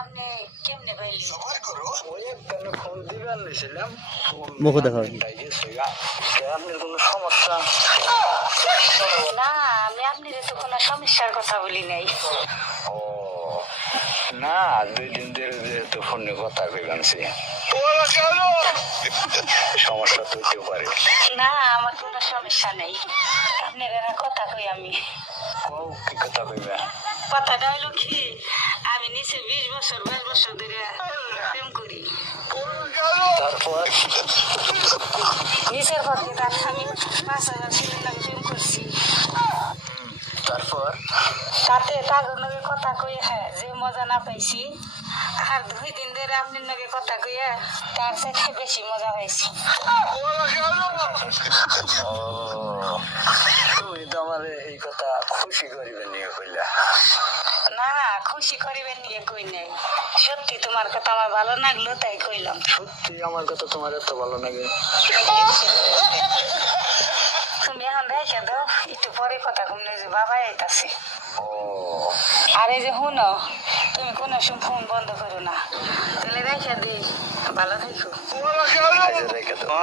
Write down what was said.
আপনি কেমনে পাইলেন? ওই একটা ফোন দিবেন নিয়েছিলাম, মুখ দেখাও। আপনার কোনো সমস্যা? না, আমি আপনার তো কোনো সমস্যার কথা বলি নাই। ও না, 2 দিন ধরে যেহেতু ফোনে কথা কইলামছি, সমস্যা তো হইতে পারে। না, আমার কোনো সমস্যা নেই, আপনার এরা কথা কই আমি। কি কথা কইবা? কথাটা হইলো কি, আমি নিচে 20 বছর 22 বছর ধরে প্রেম করি। তারপর নিচের পথে তার আমি 5,000 ছেলের লাগে প্রেম করছি। তারপর তাতে তার লগে কথা কইয়া যে মজা না পাইছি, আর 2 দিন ধরে আপনার লগে কথা কইয়া তার সাথে বেশি মজা পাইছি। ও, তুমি তো আমার এই কথা খুশি করিবেন নিয়ে কইলা। না, খুশি করিবেন নিয়ে কই নাই, সত্যি তোমার কথা আমার ভালো লাগলো তাই কইলাম। সত্যি আমার কথা তোমার এত ভালো লাগে? তুমি এখন রেখে দাও, একটু পরে কথা কমলে যে বাবা আইতাছে। ও আর এই যে শুনো, তুমি কোনো সময় ফোন বন্ধ করো না, তাহলে রেখে দিই। ভালো থাকো। আচ্ছা, রেখে দাও।